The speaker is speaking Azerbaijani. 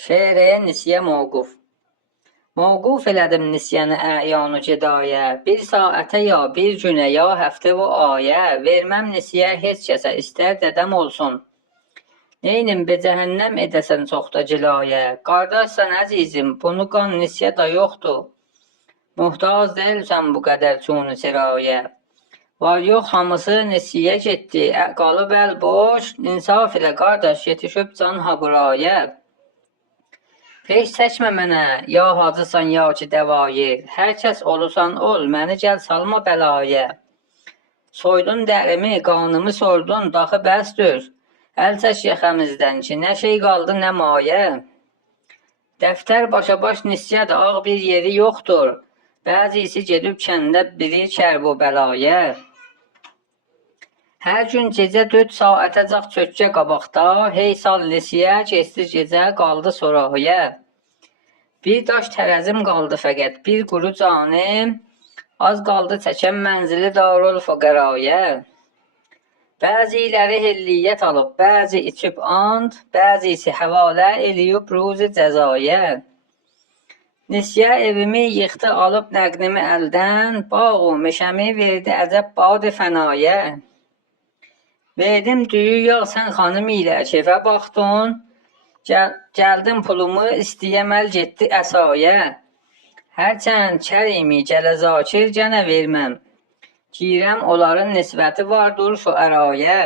Şeirə nisiyə mövquf. Mövquf elədim nisyanı əyanu gedaya, bir saətə ya bir günə ya həftə və aya, verməm nisiyə heç kəsə, istər dədəm olsun. Neynim be cəhənnəm edəsən çox da cilayə, qardaşsan əzizim, bunu qan nisyə da yoxdur. Muhtac deyilsən bu qədər çunu sirayə. Var yox hamısı nisiyə getdi, qalıb əl boş, insaf ilə qardaş yetişib can ha buraya. Peş çəkmə mənə, ya hacısan ya ki dəvayı, hər kəs olursan ol, məni gəl salma bəlaya. Soydun dərimi, qanımı sordun, daxı bəsdir, əl çək yaxamızdan ki, nə şey qaldı nə mayə. Dəftər başa-baş nisyədir, ağ bir yeri yoxdur, bəzisi gedib kəndə biri kərb o bəlaya. Hər gün gecə 4 saətəcək çökkə qabaqda, hey sal nisiyə, keçdi gecə, qaldı soraya. Bir daş tərəzim qaldı fəqət, bir quru canım, az qaldı çəkən mənzili darul fəqəraya. Bəziləri hilliyyət alıb, bəzi içib and, bəzisi həvalə eləyib ruzi cəzaya. Nisyə evimi yıxdı, alıb nəqnimi əldən, bağ-u meşəmi verdi əcəb bad-ı fənaya. Verdim düyü yağ, sən xanım ilə kefə baxdın, gəldim pulumu istəyəməl getdi əsaya. Hərçənd kərimi gələ zakir gənə verməm, girəm onların nisbəti vardır şüəraya.